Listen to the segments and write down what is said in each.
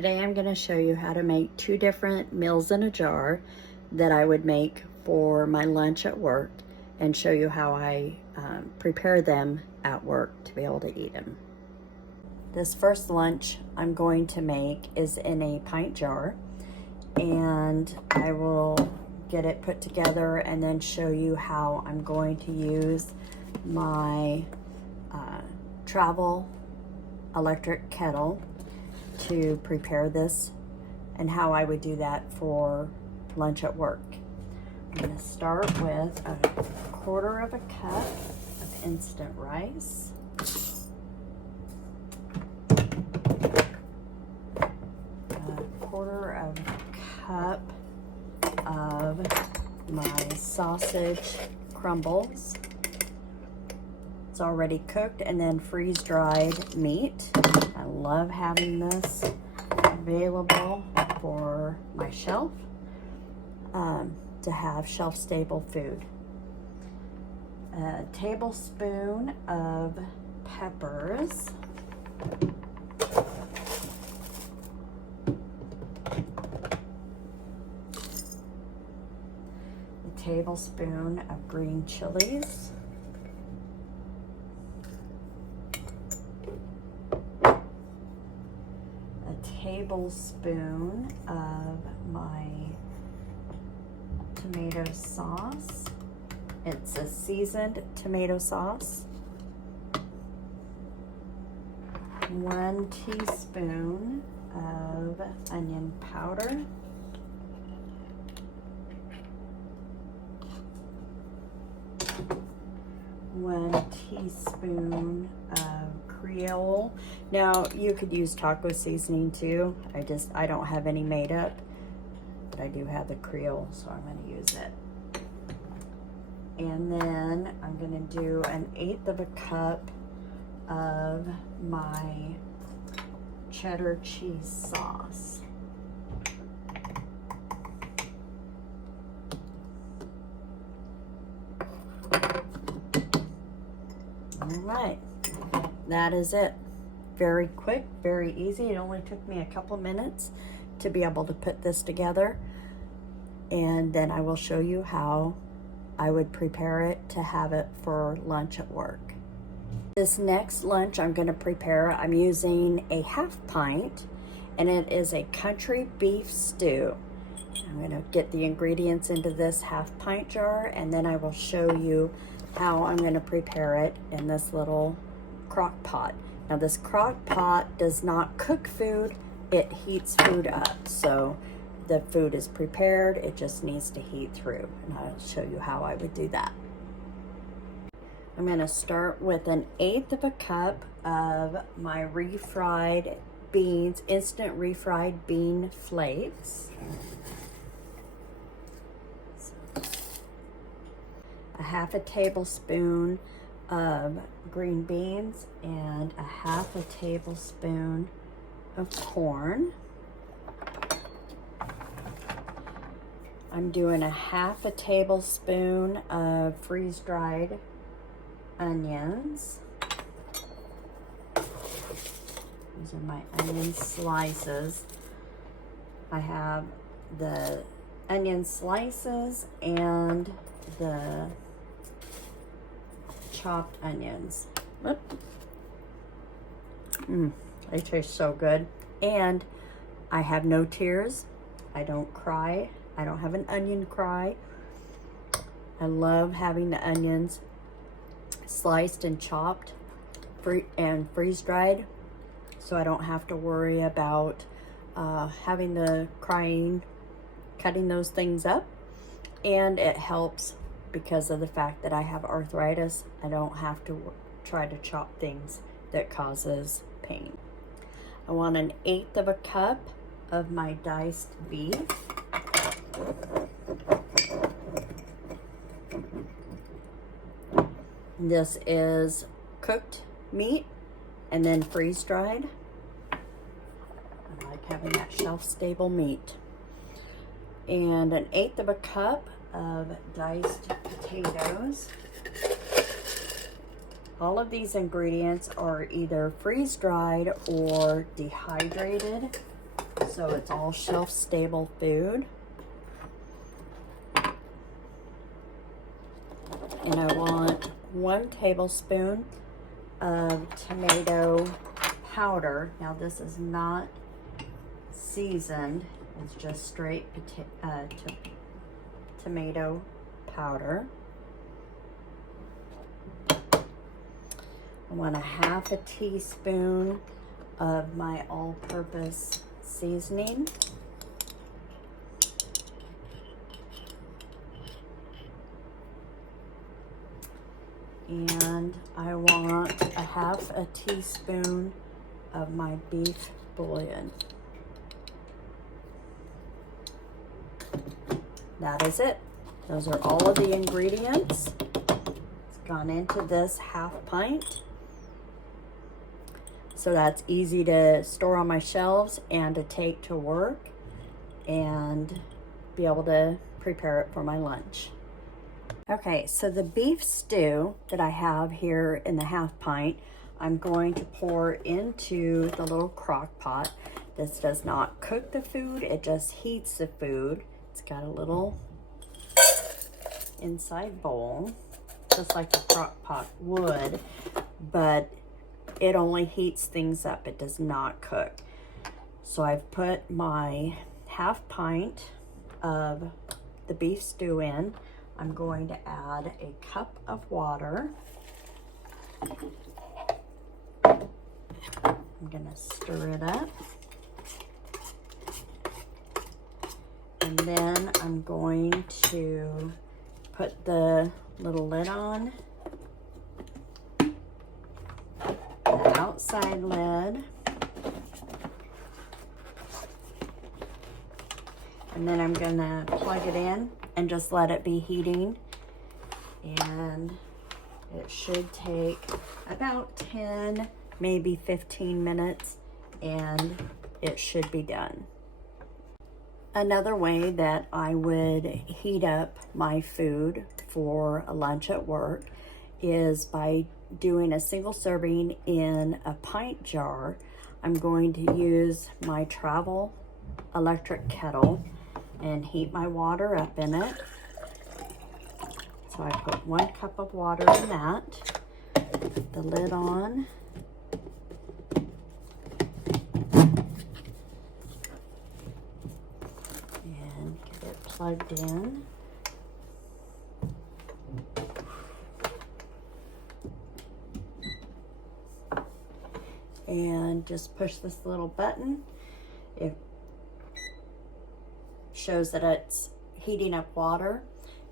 Today I'm going to show you how to make 2 different meals in a jar that I would make for my lunch at work and show you how I prepare them at work to be able to eat them. This first lunch I'm going to make is in a pint jar, and I will get it put together and then show you how I'm going to use my Travel electric kettle to prepare this and how I would do that for lunch at work. I'm going to start with a 1/4 of a cup of instant rice, a 1/4 of a cup of my sausage crumbles. It's already cooked, and then freeze-dried meat. I love having this available for my shelf to have shelf-stable food. A tablespoon of peppers. A tablespoon of green chilies. Tablespoon of my tomato sauce. It's a seasoned tomato sauce. 1 teaspoon of onion powder. 1 teaspoon of Creole. Now you could use taco seasoning too. I don't have any made up, but I do have the Creole, so I'm going to use it. And then I'm going to do 1/8 of a cup of my cheddar cheese sauce. All right. That is it. Very quick, very easy. It only took me a couple minutes to be able to put this together. And then I will show you how I would prepare it to have it for lunch at work. This next lunch I'm going to prepare, I'm using a 1/2 pint, and it is a country beef stew. I'm going to get the ingredients into this 1/2 pint jar, and then I will show you how I'm going to prepare it in this little crock pot. Now this crock pot does not cook food, it heats food up. So the food is prepared, it just needs to heat through, and I'll show you how I would do that. I'm going to start with 1/8 of a cup of my refried beans, instant refried bean flakes. A 1/2 tablespoon of green beans and a 1/2 tablespoon of corn. I'm doing a 1/2 tablespoon of freeze-dried onions. These are my onion slices. I have the onion slices and the chopped onions. They taste so good. And I have no tears. I don't cry. I don't have an onion cry. I love having the onions sliced and chopped and freeze-dried, so I don't have to worry about having the crying, cutting those things up. And it helps because of the fact that I have arthritis. I don't have to try to chop things that causes pain. I want 1/8 of a cup of my diced beef. This is cooked meat and then freeze-dried. I like having that shelf-stable meat. And 1/8 of a cup of diced potatoes. All of these ingredients are either freeze-dried or dehydrated. so it's all shelf-stable food. And I want 1 tablespoon of tomato powder. Now this is not seasoned, it's just straight tomato powder. I want a 1/2 teaspoon of my all-purpose seasoning. And I want a 1/2 teaspoon of my beef bouillon. That is it. Those are all of the ingredients. It's gone into this 1/2 pint. So that's easy to store on my shelves and to take to work and be able to prepare it for my lunch. Okay, so the beef stew that I have here in the 1/2 pint, I'm going to pour into the little crock pot. This does not cook the food, it just heats the food. It's got a little inside bowl, just like the crock pot would, but it only heats things up, it does not cook. So I've put my 1/2 pint of the beef stew in. I'm going to add a cup of water. I'm gonna stir it up. And then I'm going to put the little lid on, the outside lid, and then I'm gonna plug it in and just let it be heating, and it should take about 10, maybe 15 minutes, and it should be done. Another way that I would heat up my food for a lunch at work is by doing a single serving in a pint jar. I'm going to use my Travel electric kettle and heat my water up in it. So I put 1 cup of water in that, the lid on, and get it plugged in. And just push this little button. It shows that it's heating up water.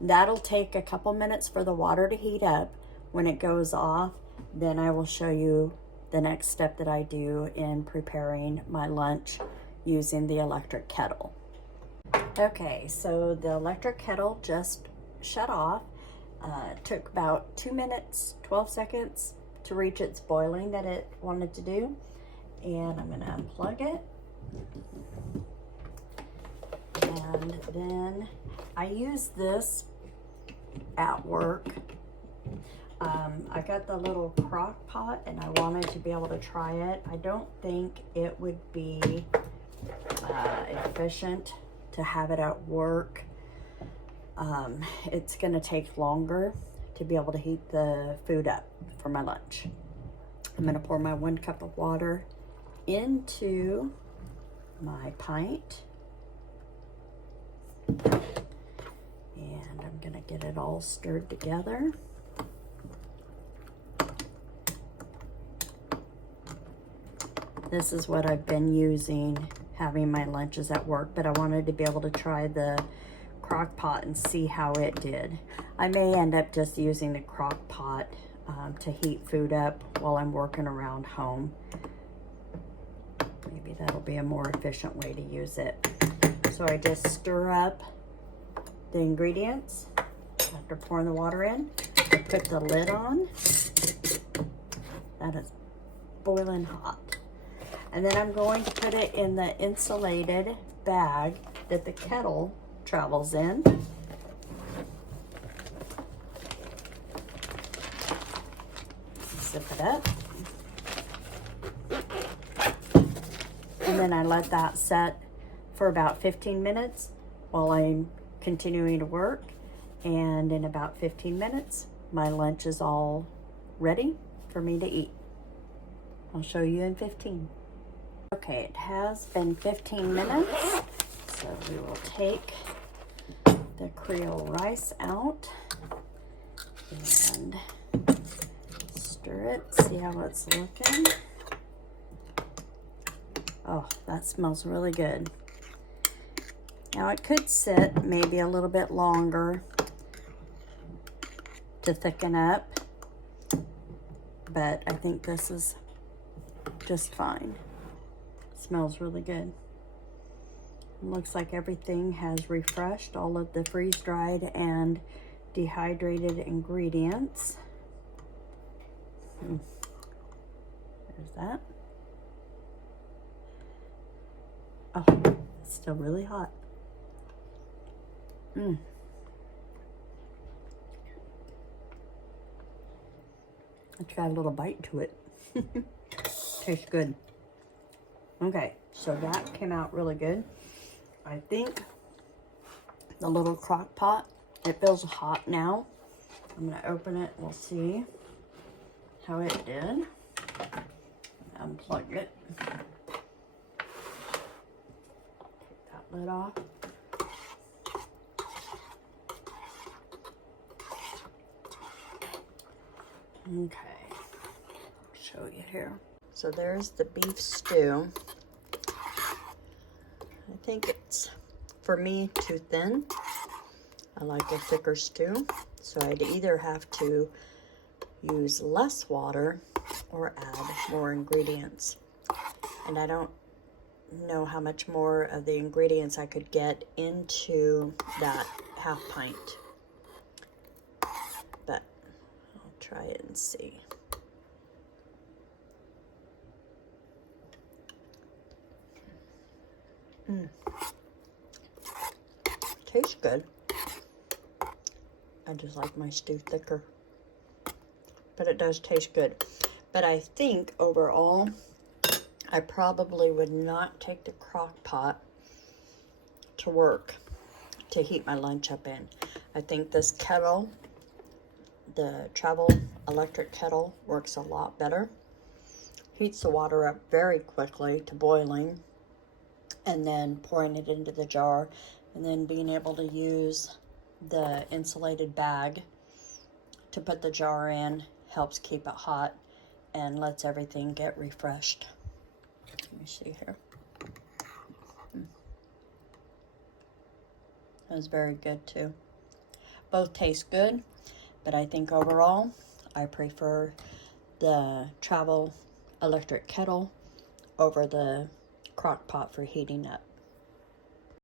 That'll take a couple minutes for the water to heat up. When it goes off, then I will show you the next step that I do in preparing my lunch using the electric kettle. Okay, so the electric kettle just shut off. It took about 2 minutes, 12 seconds to reach its boiling that it wanted to do. And I'm gonna unplug it. And then I use this at work. I got the little crock pot and I wanted to be able to try it. I don't think it would be efficient to have it at work. It's gonna take longer to be able to heat the food up for my lunch. I'm gonna pour my 1 cup of water into my pint. And I'm gonna get it all stirred together. This is what I've been using having my lunches at work, but I wanted to be able to try the crock pot and see how it did. I may end up just using the crock pot to heat food up while I'm working around home. Maybe that'll be a more efficient way to use it. So I just stir up the ingredients after pouring the water in. I put the lid on. That is boiling hot. And then I'm going to put it in the insulated bag that the kettle travels in. Zip it up. and then I let that set for about 15 minutes while I'm continuing to work. And in about 15 minutes, my lunch is all ready for me to eat. I'll show you in 15. Okay, it has been 15 minutes, so we will take the Creole rice out and stir it, see how it's looking. Oh, that smells really good. Now it could sit maybe a little bit longer to thicken up, but I think this is just fine. Smells really good. It looks like everything has refreshed, all of the freeze-dried and dehydrated ingredients. There's that. Oh, it's still really hot. It's got a little bite to it. Tastes good. Okay, so that came out really good. I think the little crock pot, it feels hot now. I'm gonna open it, we'll see how it did. Unplug it. Take that lid off. Okay, I'll show you here. So there's the beef stew. I think it's, for me, too thin. I like a thicker stew. So I'd either have to use less water or add more ingredients. And I don't know how much more of the ingredients I could get into that half pint. But I'll try it and see. Tastes good. I just like my stew thicker. But it does taste good. But I think overall, I probably would not take the crock pot to work to heat my lunch up in. I think this kettle, the Travel electric kettle, works a lot better. Heats the water up very quickly to boiling, and then pouring it into the jar, and then being able to use the insulated bag to put the jar in helps keep it hot and lets everything get refreshed. Let me see here. That was very good too. Both taste good, but I think overall I prefer the Travel electric kettle over the crock pot for heating up.